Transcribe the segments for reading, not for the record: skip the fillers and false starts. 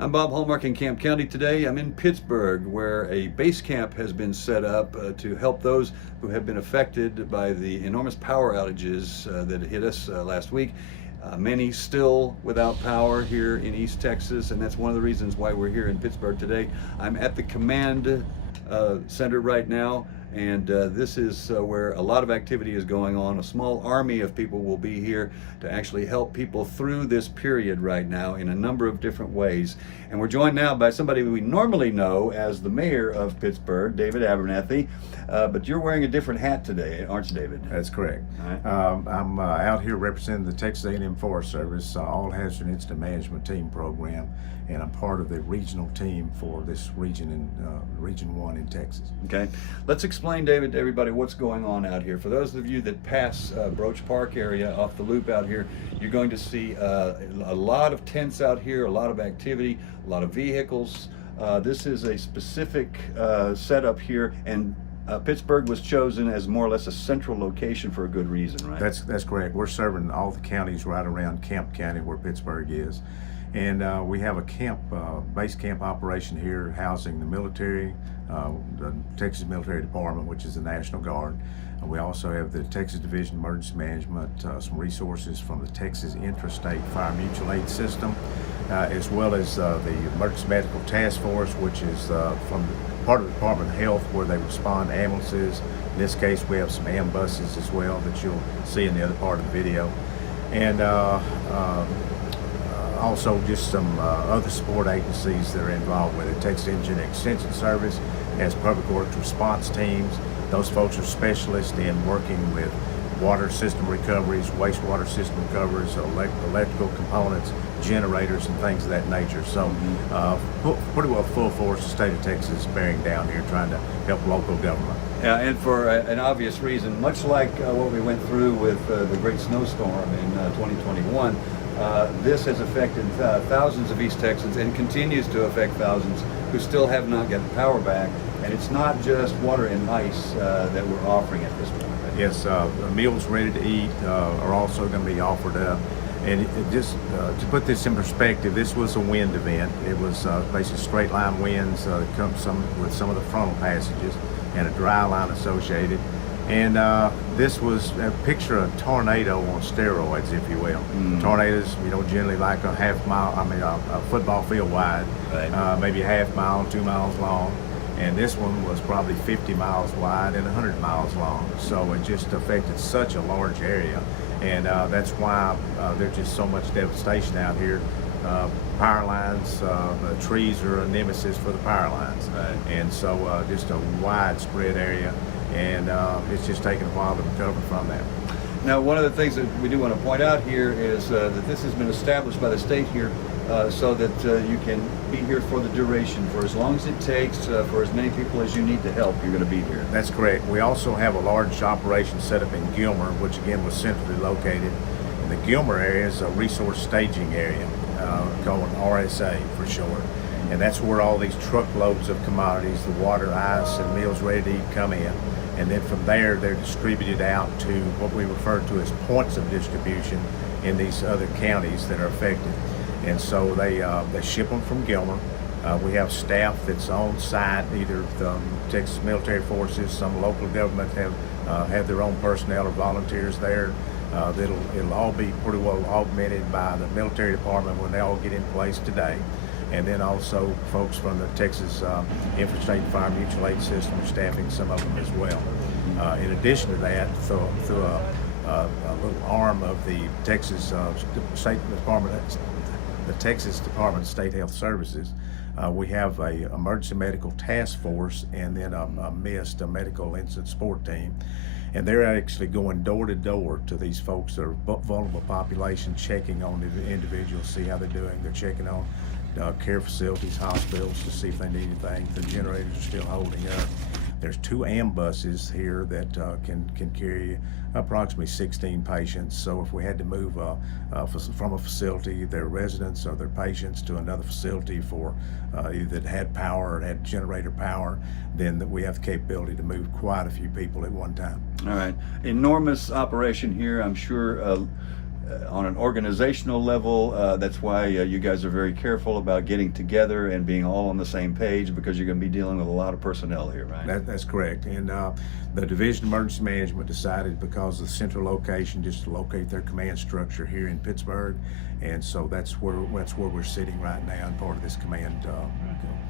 I'm Bob Hallmark in Camp County today. I'm in Pittsburg, where a base camp has been set up to help those who have been affected by the enormous power outages that hit us last week. Many still without power here in East Texas, and that's one of the reasons why we're here in Pittsburg today. I'm at the command center right now, and this is where a lot of activity is going on. A small army of people will be here to actually help people through this period right now in a number of different ways. And we're joined now by somebody we normally know as the mayor of Pittsburg, David Abernathy, but you're wearing a different hat today, aren't you, David? That's correct. Right. I'm out here representing the Texas A&M Forest Service All Hazard Incident Management Team program, and I'm part of the regional team for this region in Region 1 in Texas. Okay, let's explain, David, to everybody what's going on out here. For those of you that pass Broach Park area off the loop out here, you're going to see a lot of tents out here, a lot of activity, a lot of vehicles. This is a specific setup here, and Pittsburg was chosen as more or less a central location for a good reason, right? That's correct. We're serving all the counties right around Camp County where Pittsburg is. And we have a base camp operation here housing the military, the Texas Military Department, which is the National Guard. We also have the Texas Division of Emergency Management, some resources from the Texas Intrastate Fire Mutual Aid System, as well as the Emergency Medical Task Force, which is from part of the Department of Health, where they respond to ambulances. In this case, we have some ambuses as well that you'll see in the other part of the video. And also just some other support agencies that are involved with it. Texas Engineering Extension Service has public works response teams. Those folks are specialists in working with water system recoveries, wastewater system recoveries, electrical components, generators, and things of that nature. So pretty well full force the state of Texas bearing down here trying to help local government. Yeah, and for an obvious reason, much like what we went through with the great snowstorm in 2021, this has affected thousands of East Texans and continues to affect thousands who still have not gotten power back. And it's not just water and ice that we're offering at this point. Right? Yes, meals ready to eat are also going to be offered up. And just to put this in perspective, this was a wind event. It was basically straight line winds with some of the frontal passages and a dry line associated. And this was a picture of a tornado on steroids, if you will. Tornadoes, generally like a football field wide, right. Maybe a half mile, 2 miles long. And this one was probably 50 miles wide and 100 miles long. So it just affected such a large area. And that's why there's just so much devastation out here. Power lines, trees are a nemesis for the power lines. Right. And so just a widespread area. And it's just taken a while to recover from that. Now, one of the things that we do want to point out here is that this has been established by the state here so that you can be here for the duration, for as long as it takes, for as many people as you need to help, you're going to be here. That's correct. We also have a large operation set up in Gilmer, which again was centrally located. And the Gilmer area is a resource staging area called RSA for short. And that's where all these truckloads of commodities, the water, ice, and meals ready to eat come in. And then from there, they're distributed out to what we refer to as points of distribution in these other counties that are affected. And so they ship them from Gilmer. We have staff that's on site, either the Texas Military Forces, some local government have their own personnel or volunteers there. It'll all be pretty well augmented by the military department when they all get in place today. And then also folks from the Texas Intrastate Fire Mutual Aid System are staffing some of them as well. In addition to that, through a little arm of the Texas the Texas Department of State Health Services, we have a emergency medical task force and then a MIST, a medical incident support team. And they're actually going door to door to these folks that are vulnerable population, checking on the individuals, see how they're doing. They're checking on care facilities, hospitals to see if they need anything. The generators are still holding up. There's 2 ambuses here that can carry approximately 16 patients. So if we had to move from a facility, their residents or their patients to another facility for either that had power or had generator power, then we have the capability to move quite a few people at one time. All right, enormous operation here. I'm sure on an organizational level, that's why you guys are very careful about getting together and being all on the same page, because you're going to be dealing with a lot of personnel here, right? That's correct. And the Division of Emergency Management decided, because of the central location, just to locate their command structure here in Pittsburg. And so that's where we're sitting right now, and part of this command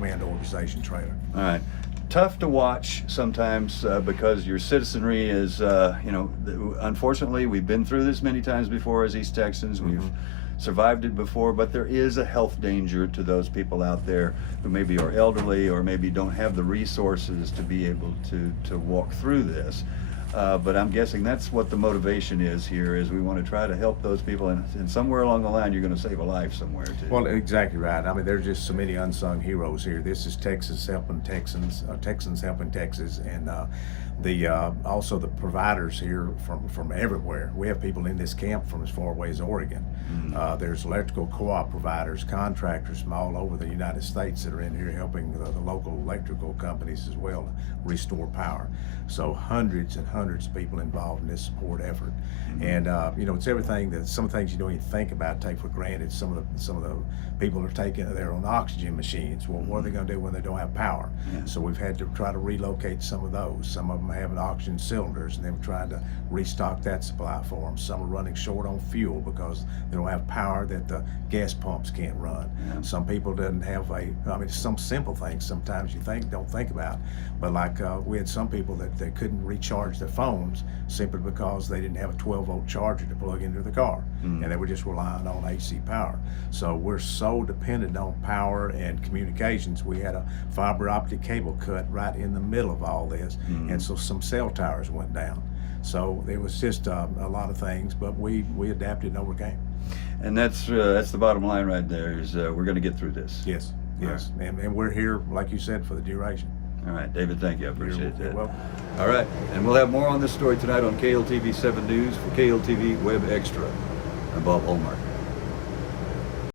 organization trailer. All right. Tough to watch sometimes because your citizenry is, unfortunately, we've been through this many times before as East Texans. We've survived it before, but there is a health danger to those people out there who maybe are elderly or maybe don't have the resources to be able to walk through this. But I'm guessing that's what the motivation is here, is we want to try to help those people, and somewhere along the line you're going to save a life somewhere too. Well, exactly right. I mean, there's just so many unsung heroes here. This is Texas helping Texans, Texans helping Texas, and also the providers here from everywhere. We have people in this camp from as far away as Oregon. There's electrical co-op providers, contractors from all over the United States that are in here helping the local electrical companies as well restore power. So hundreds and hundreds of people involved in this support effort. And it's everything that some things you don't even think about, take for granted. Some of the people are taking their own oxygen machines. Well, what are they going to do when they don't have power? So we've had to try to relocate some of those. Some of them having oxygen cylinders, and then we're trying to restock that supply for them. Some are running short on fuel because they don't have power that the gas pumps can't run. Some people doesn't have some simple things sometimes you don't think about, but like we had some people that they couldn't recharge their phones simply because they didn't have a 12-volt charger to plug into the car, and they were just relying on AC power. So we're so dependent on power and communications. We had a fiber optic cable cut right in the middle of all this, and so some cell towers went down. So it was just a lot of things, but we adapted and overcame. And that's the bottom line right there, is we're going to get through this. Yes. And we're here, like you said, for the duration. All right, David, thank you. I appreciate that. You're welcome. All right, and we'll have more on this story tonight on KLTV 7 News. For KLTV Web Extra, I'm Bob Hallmark.